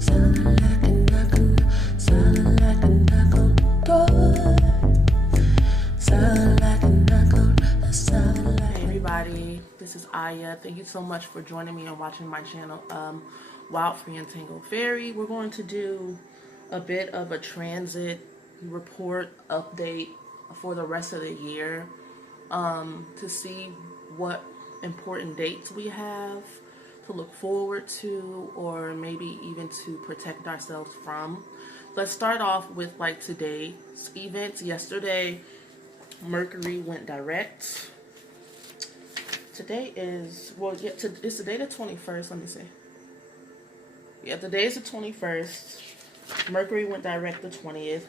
Hey everybody, this is Aya. Thank you so much for joining me and watching my channel, Wild Free and Tangled Fairy. We're going to do a bit of a transit report update for the rest of the year, to see what important dates we have to look forward to, or maybe even to protect ourselves from. Let's start off with like today's events. Yesterday, Mercury went direct. Today is, well, yeah, it's today the 21st. Let me see. Yeah, today is the 21st. Mercury went direct the 20th.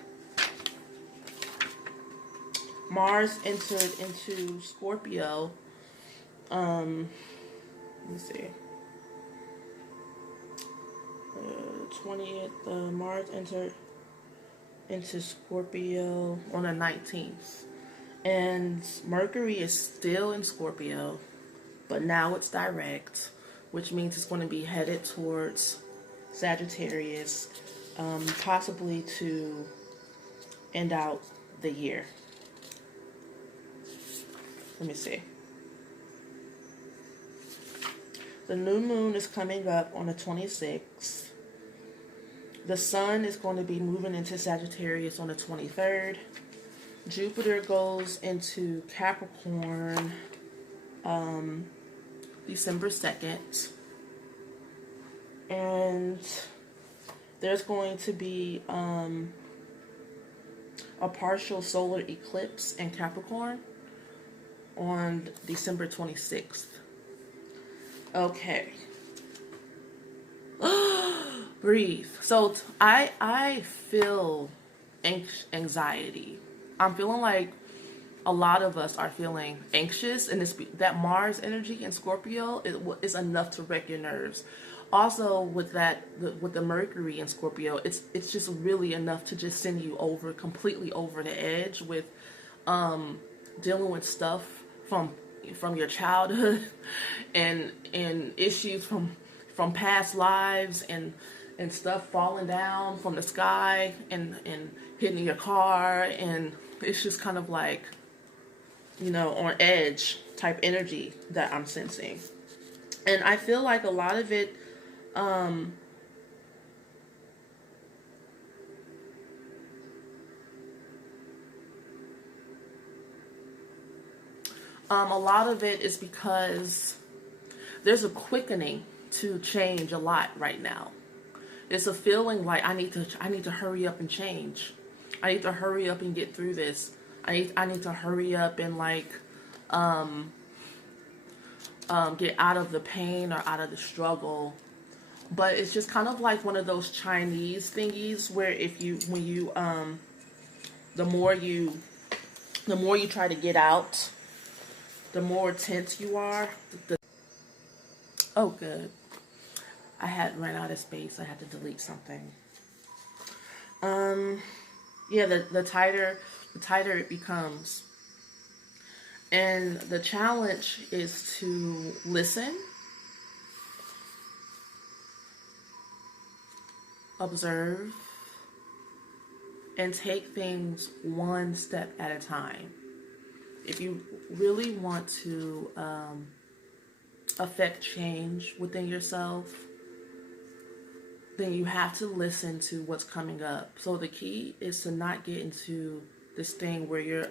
Mars entered into Scorpio. Let me see. 20th, Mars entered into Scorpio on the 19th. And Mercury is still in Scorpio, but now it's direct, which means it's going to be headed towards Sagittarius, possibly to end out the year. Let me see. The new moon is coming up on the 26th. The sun is going to be moving into Sagittarius on the 23rd. Jupiter goes into Capricorn December 2nd. And there's going to be a partial solar eclipse in Capricorn on December 26th. Okay. Breathe. So I feel anxiety. I'm feeling like a lot of us are feeling anxious, and that Mars energy in Scorpio is enough to wreck your nerves. Also, with the Mercury in Scorpio, it's just really enough to just send you completely over the edge with dealing with stuff from your childhood and issues from past lives and stuff falling down from the sky and hitting your car, and it's just kind of like, on edge type energy that I'm sensing. And I feel like a lot of it, a lot of it is because there's a quickening to change a lot right now. It's a feeling like I need to hurry up and change. I need to hurry up and get through this. I need to hurry up and get out of the pain or out of the struggle. But it's just kind of like one of those Chinese thingies where the more you try to get out, the more tense you are. Oh, good. I had run out of space. I had to delete something. Yeah, the tighter it becomes. And the challenge is to listen, observe, and take things one step at a time. If you really want to affect change within yourself, then you have to listen to what's coming up. So the key is to not get into this thing where you're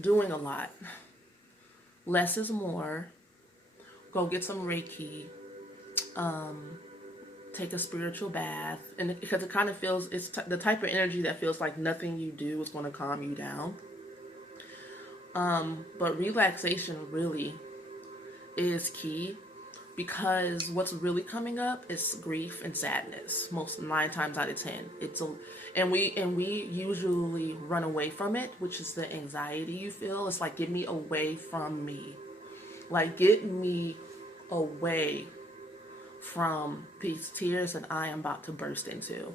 doing a lot. Less is more. Go get some Reiki. Take a spiritual bath, and because it kind of feels, it's the type of energy that feels like nothing you do is going to calm you down. But relaxation really is key, because what's really coming up is grief and sadness. 9 times out of 10, and we usually run away from it, which is the anxiety you feel. It's like, get me away from me. Like, get me away from these tears that I am about to burst into.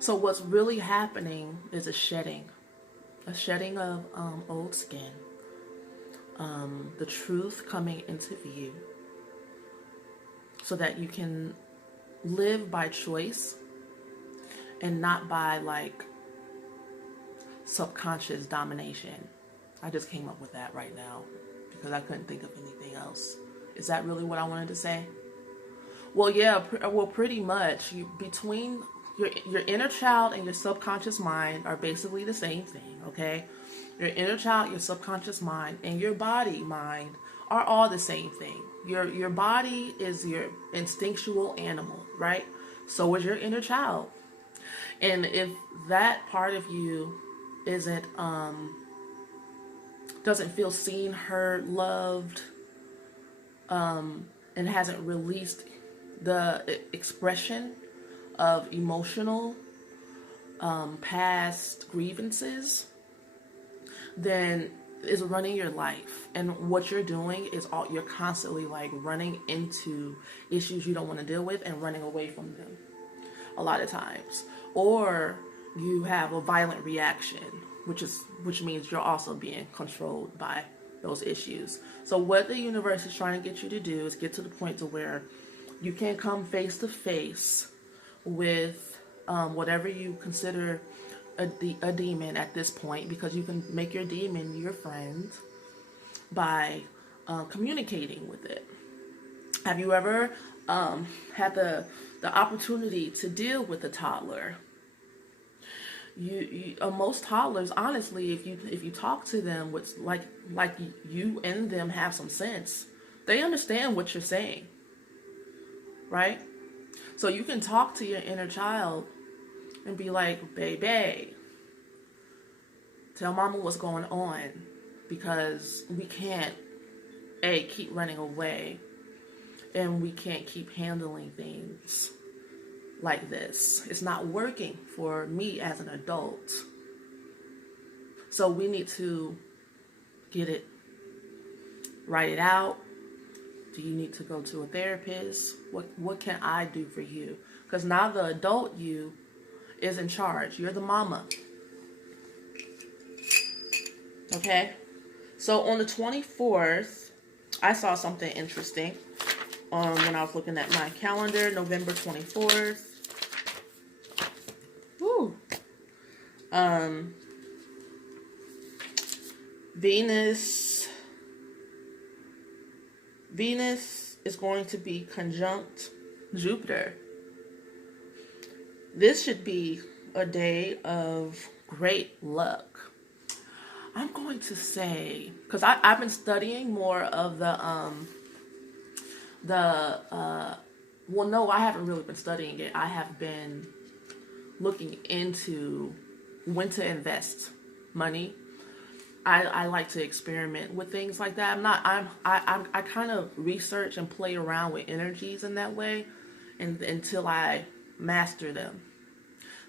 So what's really happening is a shedding of old skin, the truth coming into view, so that you can live by choice and not by like subconscious domination. I just came up with that right now because I couldn't think of anything else. Is that really what I wanted to say? Well, yeah, pretty much. Between your inner child and your subconscious mind are basically the same thing, okay? Your inner child, your subconscious mind, and your body mind are all the same thing. Your body is your instinctual animal, right? So is your inner child. And if that part of you isn't doesn't feel seen, heard, loved, and hasn't released the expression of emotional past grievances, then is running your life. And what you're doing is you're constantly like running into issues you don't want to deal with and running away from them a lot of times. Or you have a violent reaction, which means you're also being controlled by those issues. So what the universe is trying to get you to do is get to the point to where you can come face to face with whatever you consider a demon at this point, because you can make your demon your friend by communicating with it. Have you ever had the opportunity to deal with a toddler? Most toddlers, honestly, if you talk to them with like you and them have some sense, they understand what you're saying, right? So you can talk to your inner child and be like, baby, tell mama what's going on, because we can't keep running away, and we can't keep handling things like this. It's not working for me as an adult. So we need to get it, write it out. Do you need to go to a therapist? What can I do for you? Because now the adult you is in charge. You're the mama. Okay? So on the 24th, I saw something interesting when I was looking at my calendar. November 24th. Woo. Venus is going to be conjunct Jupiter. This should be a day of great luck. I'm going to say, because I've been studying more of well, no, I haven't really been studying it. I have been looking into when to invest money. I like to experiment with things like that. I kind of research and play around with energies in that way, and until I master them.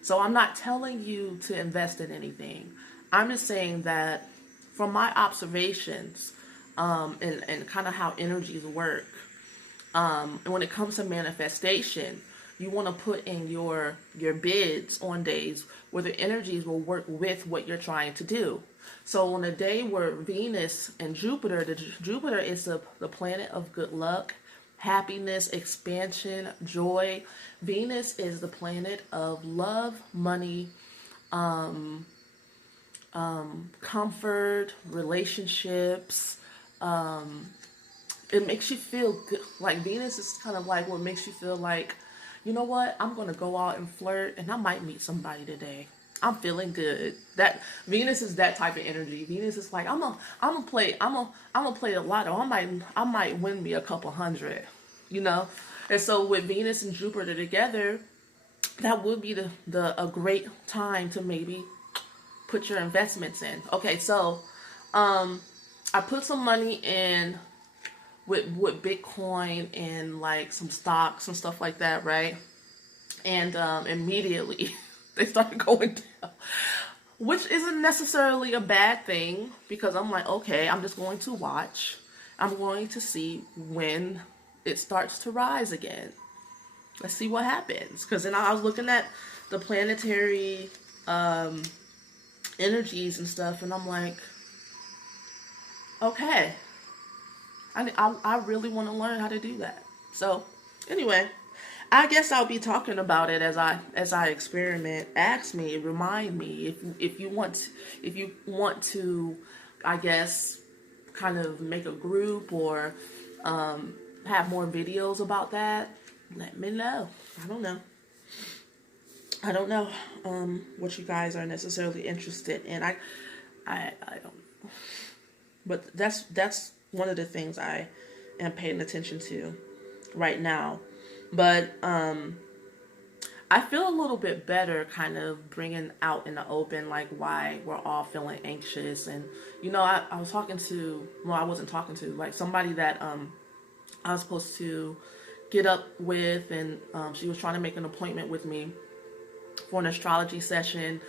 So I'm not telling you to invest in anything. I'm just saying that from my observations, and kind of how energies work, and when it comes to manifestation, you want to put in your bids on days where the energies will work with what you're trying to do. So on a day where Venus and Jupiter is the planet of good luck, happiness, expansion, joy. Venus is the planet of love, money, comfort, relationships. It makes you feel good. Like Venus is kind of like what makes you feel like, you know what, I'm going to go out and flirt and I might meet somebody today. I'm feeling good. That Venus is that type of energy. Venus is like, I'm gonna play the lotto. I might win me a couple hundred, you know? And so with Venus and Jupiter together, that would be a great time to maybe put your investments in. Okay, so I put some money in with Bitcoin and like some stocks and stuff like that, right? And immediately they started going down, which isn't necessarily a bad thing, because I'm like, okay, I'm just going to watch. I'm going to see when it starts to rise again. let's see what happens. Because then I was looking at the planetary energies and stuff, and I'm like, okay, I really want to learn how to do that. So anyway, I guess I'll be talking about it as I experiment. Ask me, remind me if you want to, I guess, kind of make a group or have more videos about that. Let me know. I don't know. I don't know what you guys are necessarily interested in. I don't know. But that's one of the things I am paying attention to right now. But I feel a little bit better kind of bringing out in the open like why we're all feeling anxious. And I was talking to, well, I wasn't talking to, like somebody that I was supposed to get up with, and she was trying to make an appointment with me for an astrology session.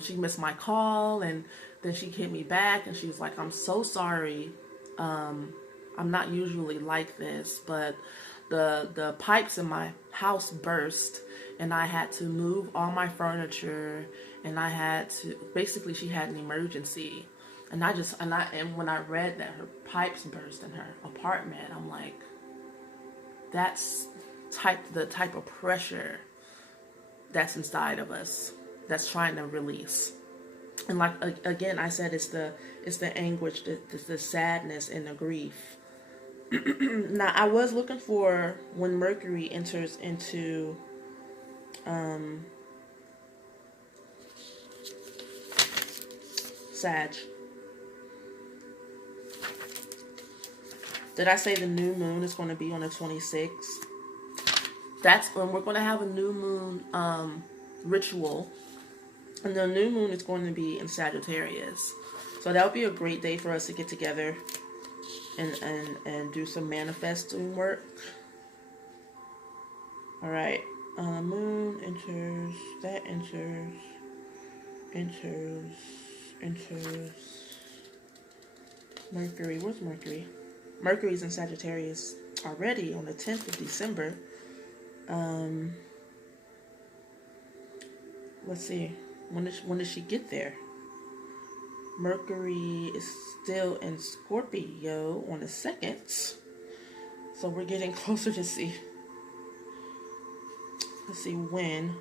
She missed my call, and then she hit me back and she was like, I'm so sorry. I'm not usually like this, but the pipes in my house burst and I had to move all my furniture, and I had to, basically she had an emergency. And when I read that her pipes burst in her apartment, I'm like, that's the type of pressure that's inside of us that's trying to release. And like again, I said it's the anguish, the sadness and the grief. Now I was looking for when Mercury enters into Sag. Did I say the new moon is going to be on the 26th? That's when we're going to have a new moon ritual. And the new moon is going to be in Sagittarius. So that would be a great day for us to get together and do some manifesting work. Alright. Moon enters. That enters. Mercury. Where's Mercury? Mercury's in Sagittarius already on the 10th of December. Let's see. When does she get there? Mercury is still in Scorpio on the 2nd. So we're getting closer to see. Let's see when.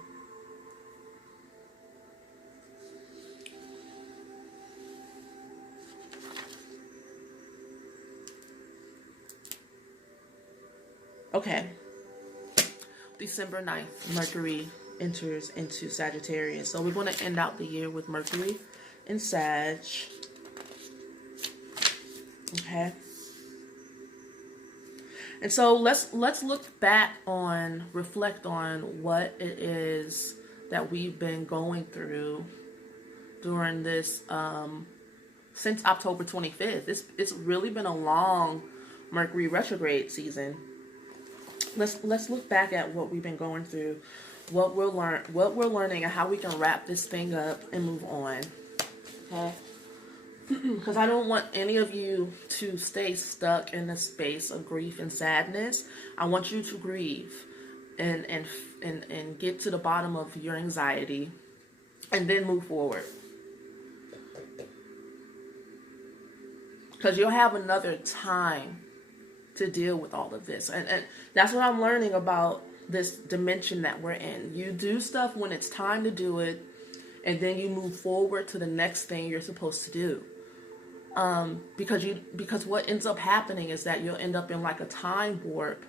Okay. December 9th, Mercury enters into Sagittarius. So we're going to end out the year with Mercury in Sag. Okay. And so let's look back on, reflect on what it is that we've been going through during this since October 25th. It's really been a long Mercury retrograde season. Let's look back at what we've been going through, what we're learning, and how we can wrap this thing up and move on. Okay? Because I don't want any of you to stay stuck in a space of grief and sadness. I want you to grieve and get to the bottom of your anxiety and then move forward. Because you'll have another time to deal with all of this. And that's what I'm learning about this dimension that we're in. You do stuff when it's time to do it, and then you move forward to the next thing you're supposed to do. Because what ends up happening is that you'll end up in like a time warp,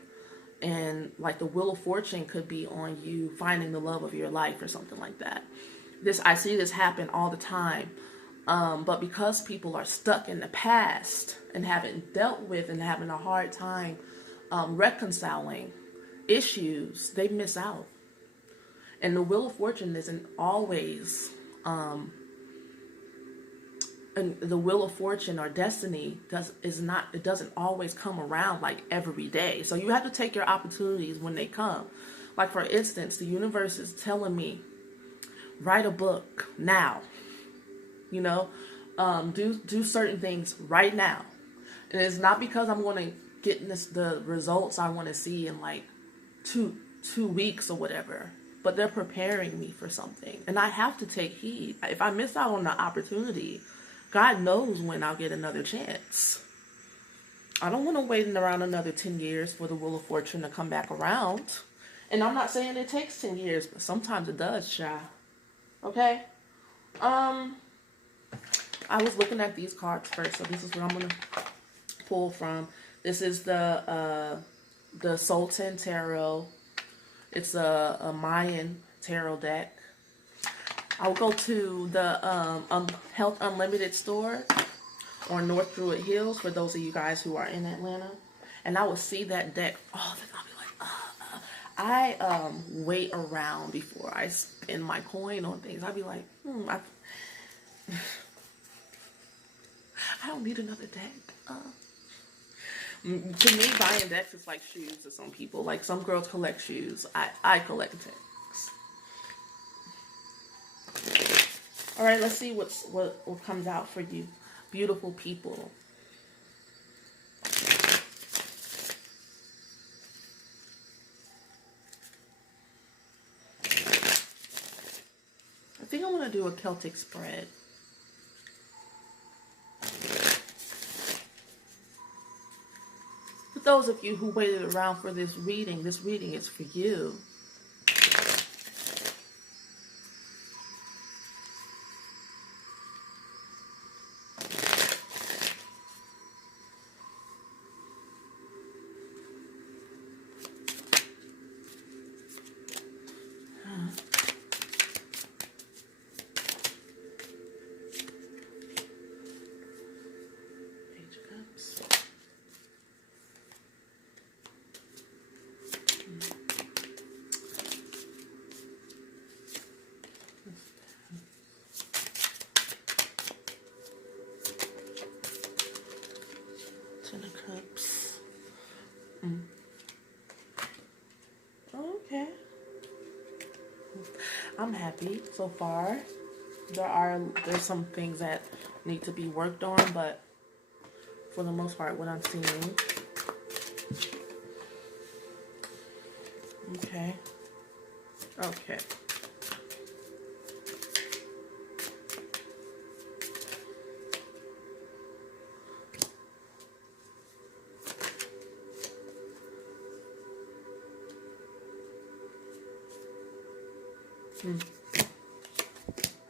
and like the Wheel of Fortune could be on you finding the love of your life or something like that. I see this happen all the time. But because people are stuck in the past and haven't dealt with and having a hard time reconciling issues, they miss out. And the Wheel of Fortune isn't always, and the Wheel of Fortune or destiny doesn't always come around like every day. So you have to take your opportunities when they come. Like for instance, the universe is telling me, write a book now. Do certain things right now. And it's not because I'm going to get the results I want to see in like 2 weeks or whatever, but they're preparing me for something, and I have to take heed. If I miss out on the opportunity, God knows when I'll get another chance. I don't want to wait around another 10 years for the Wheel of Fortune to come back around. And I'm not saying it takes 10 years, but sometimes it does, Sha. Okay? I was looking at these cards first, so this is what I'm going to pull from. This is the Sultan Tarot. It's a Mayan tarot deck. I'll go to the Health Unlimited store on North Druid Hills for those of you guys who are in Atlanta, and I will see that deck. Oh, then I'll be like, I wait around before I spend my coin on things. I'll be like, I don't need another deck. To me, buying decks is like shoes to some people. Like some girls collect shoes. I collect decks. All right, let's see what comes out for you, beautiful people. I think I want to do a Celtic spread. For those of you who waited around for this reading is for you. Okay. I'm happy so far. There's some things that need to be worked on, but for the most part, what I'm seeing. Okay. Okay.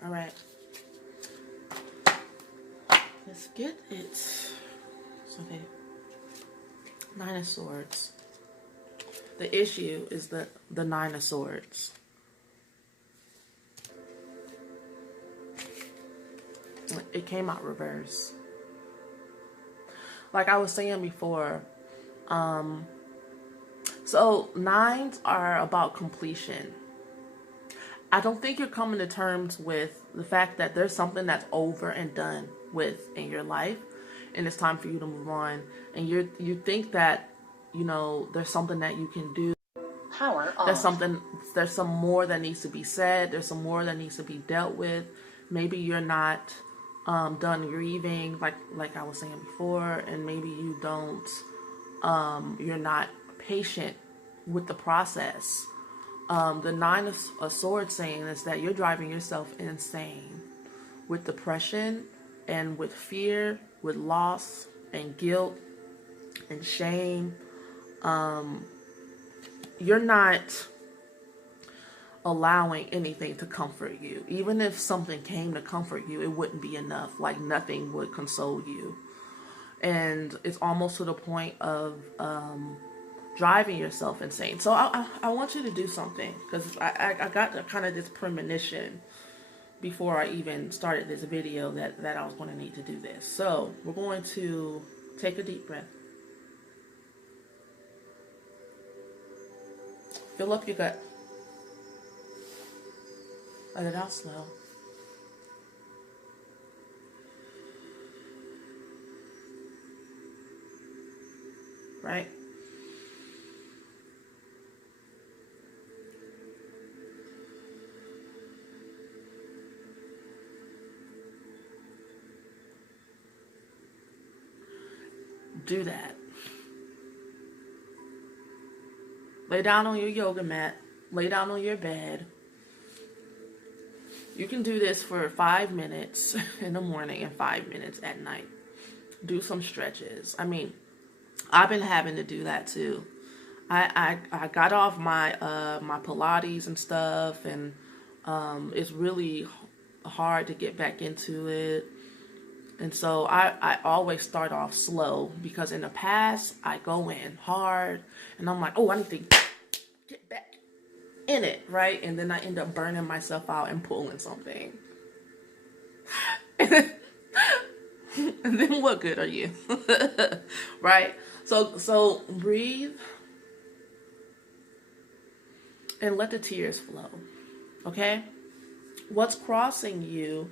All right. Let's get it. So the Nine of Swords. The issue is the Nine of Swords. It came out reverse. Like I was saying before, so nines are about completion. I don't think you're coming to terms with the fact that there's something that's over and done with in your life, and it's time for you to move on. And you think that, you know, there's something that you can do. Power off. There's some more that needs to be said. There's some more that needs to be dealt with. Maybe you're not done grieving, like I was saying before, and maybe you don't. You're not patient with the process. The Nine of Swords saying is that you're driving yourself insane with depression and with fear, with loss and guilt and shame. You're not allowing anything to comfort you. Even if something came to comfort you, it wouldn't be enough. Like nothing would console you. And it's almost to the point of driving yourself insane. So I want you to do something, because I got kind of this premonition before I even started this video that I was going to need to do this. So we're going to take a deep breath. Fill up your gut. Let it out slow. Right? Do that. Lay down on your yoga mat. Lay down on your bed. You can do this for 5 minutes in the morning and 5 minutes at night. Do some stretches. I mean, I've been having to do that too. I got off my my Pilates and stuff, and it's really hard to get back into it. And so I always start off slow, because in the past I go in hard and I'm like, oh, I need to get back in it, right? And then I end up burning myself out and pulling something. And then what good are you? Right? So breathe and let the tears flow. Okay? What's crossing you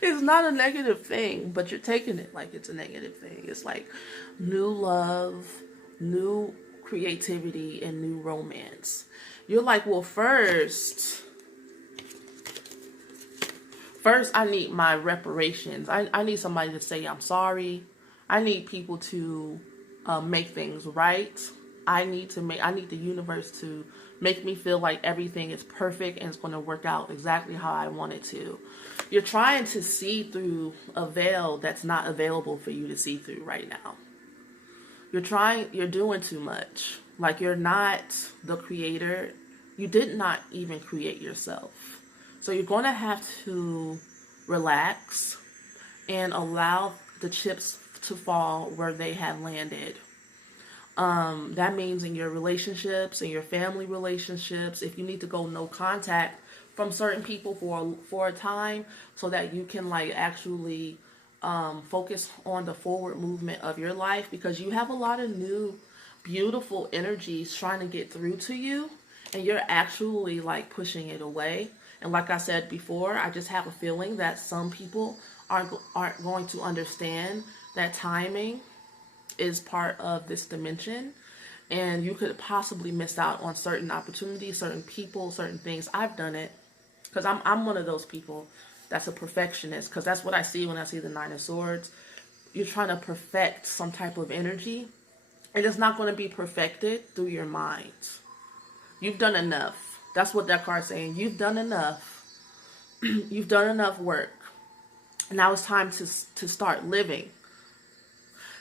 is not a negative thing, but you're taking it like it's a negative thing. It's like new love, new creativity, and new romance. You're like, well, first I need my reparations. I need somebody to say I'm sorry. I need people to make things right. I need the universe to make me feel like everything is perfect and it's going to work out exactly how I want it to. You're trying to see through a veil that's not available for you to see through right now. You're doing too much. Like, you're not the creator. You did not even create yourself. So you're going to have to relax and allow the chips to fall where they have landed. That means in your relationships, in your family relationships, if you need to go no contact from certain people for a time, so that you can like actually focus on the forward movement of your life, because you have a lot of new beautiful energies trying to get through to you, and you're actually like pushing it away. And like I said before, I just have a feeling that some people aren't going to understand that timing is part of this dimension, and you could possibly miss out on certain opportunities, certain people, certain things. I've done it, because I'm one of those people that's a perfectionist, because that's what I see when I see the Nine of Swords. You're trying to perfect some type of energy, and it's not going to be perfected through your mind. You've done enough. That's what that card's saying. You've done enough. You've done enough work. Now it's time to start living.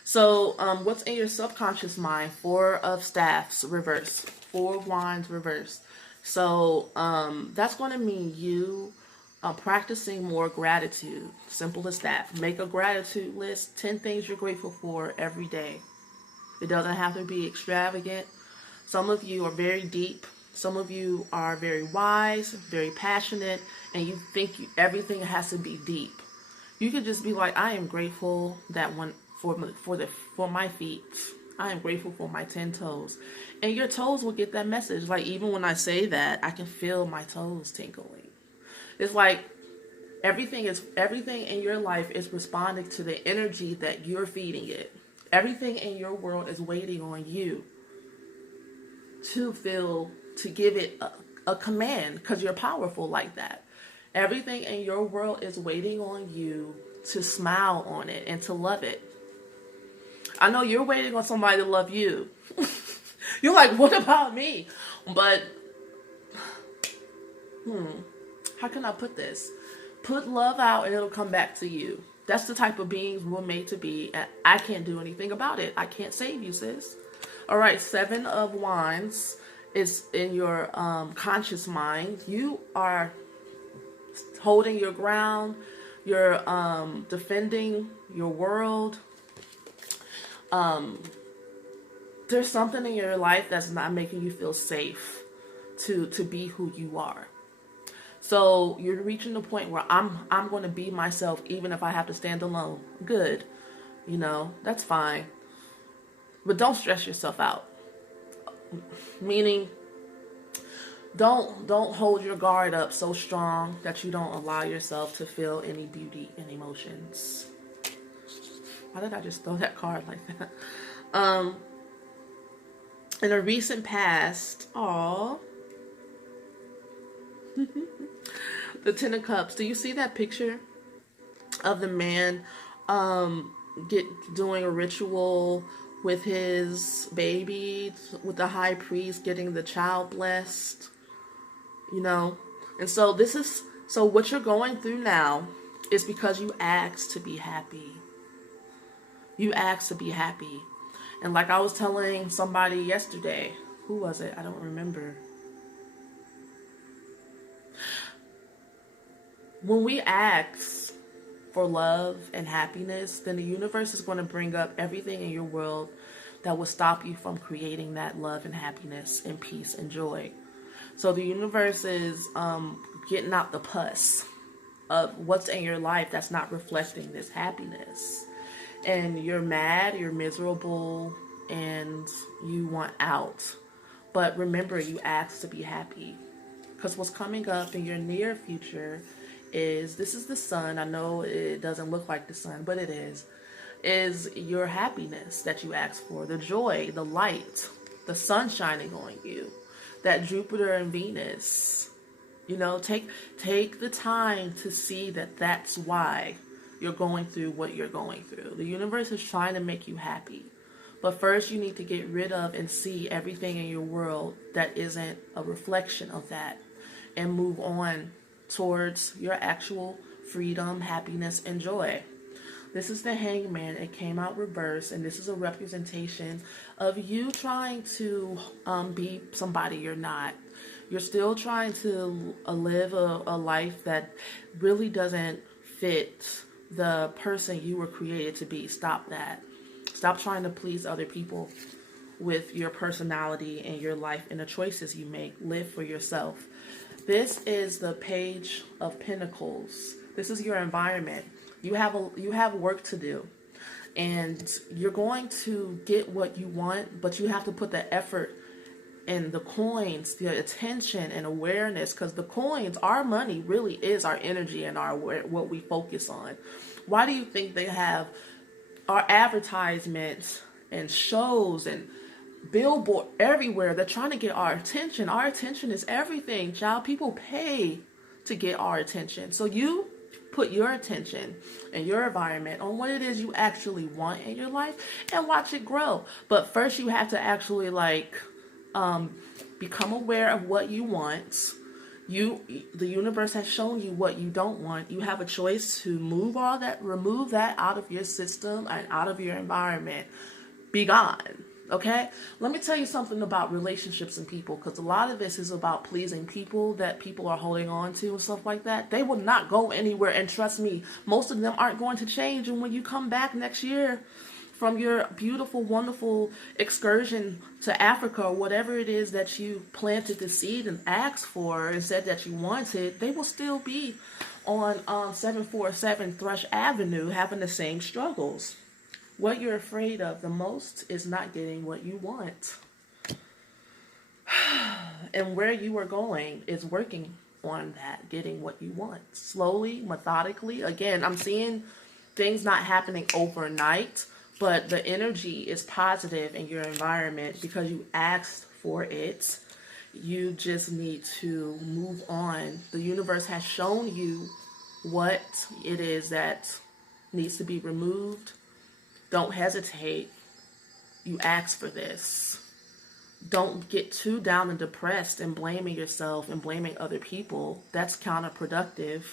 So what's in your subconscious mind? 4 of Staffs reverse, 4 of Wands reverse. So that's going to mean you practicing more gratitude. Simple as that. Make a gratitude list. 10 things you're grateful for every day. It doesn't have to be extravagant. Some of you are very deep. Some of you are very wise, very passionate, and you think everything has to be deep. You could just be like, I am grateful that for my feet. I am grateful for my 10 toes. And your toes will get that message. Like, even when I say that, I can feel my toes tingling. It's like everything in your life is responding to the energy that you're feeding it. Everything in your world is waiting on you to give it a command, because you're powerful like that. Everything in your world is waiting on you to smile on it and to love it. I know you're waiting on somebody to love you. You're like, what about me? But, how can I put this? Put love out and it'll come back to you. That's the type of beings we're made to be, and I can't do anything about it. I can't save you, sis. All right, 7 of Wands is in your conscious mind. You are holding your ground. You're defending your world. There's something in your life that's not making you feel safe to be who you are. So you're reaching the point where I'm going to be myself, even if I have to stand alone. Good. You know, that's fine. But don't stress yourself out. Meaning, don't hold your guard up so strong that you don't allow yourself to feel any beauty and emotions. Why did I just throw that card like that? In a recent past, the 10 of Cups. Do you see that picture of the man doing a ritual with his baby, with the high priest getting the child blessed, you know. And so so what you're going through now is because you asked to be happy. You asked to be happy. And like I was telling somebody yesterday, who was it? I don't remember. When we ask for love and happiness, then the universe is going to bring up everything in your world that will stop you from creating that love and happiness and peace and joy. So the universe is getting out the pus of what's in your life that's not reflecting this happiness. And you're mad, you're miserable, and you want out. But remember, you asked to be happy. Because what's coming up in your near future this is the sun. I know it doesn't look like the sun, but it is your happiness that you asked for, the joy, the light, the sun shining on you, that Jupiter and Venus. You know, take the time to see that that's why you're going through what you're going through. The universe is trying to make you happy. But first you need to get rid of and see everything in your world that isn't a reflection of that, and move on towards your actual freedom, happiness, and joy. This is the Hangman. It came out reverse, and this is a representation of you trying to be somebody you're not. You're still trying to live a life that really doesn't fit the person you were created to be. Stop that. Stop trying to please other people with your personality and your life and the choices you make. Live for yourself. This is the Page of Pentacles. This is your environment. You have work to do, and you're going to get what you want, but you have to put the effort and the coins, the attention and awareness, because the coins, our money, really is our energy and what we focus on. Why do you think they have our advertisements and shows and billboard everywhere? They're trying to get our attention. Our attention is everything, child. People pay to get our attention. So you put your attention and your environment on what it is you actually want in your life and watch it grow. But first you have to actually become aware of what you want. The universe has shown you what you don't want. You have a choice to remove that out of your system and out of your environment. Be gone. Okay? Let me tell you something about relationships and people, because a lot of this is about pleasing people that people are holding on to and stuff like that. They will not go anywhere, and trust me, most of them aren't going to change. And when you come back next year from your beautiful, wonderful excursion to Africa, or whatever it is that you planted the seed and asked for and said that you wanted, they will still be on 747 Thrush Avenue having the same struggles. What you're afraid of the most is not getting what you want. And where you are going is working on that, getting what you want. Slowly, methodically. Again, I'm seeing things not happening overnight, but the energy is positive in your environment because you asked for it. You just need to move on. The universe has shown you what it is that needs to be removed. Don't hesitate. You asked for this. Don't get too down and depressed and blaming yourself and blaming other people. That's counterproductive.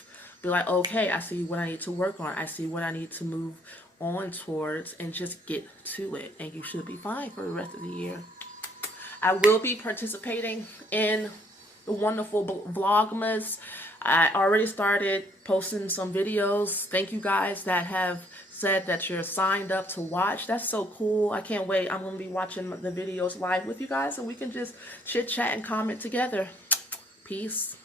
Be like, okay, I see what I need to work on. I see what I need to move on towards, and just get to it. And you should be fine for the rest of the year. I will be participating in the wonderful Vlogmas. I already started posting some videos. Thank you guys that have said that you're signed up to watch. That's so cool. I can't wait. I'm going to be watching the videos live with you guys, and we can just chit chat and comment together. Peace.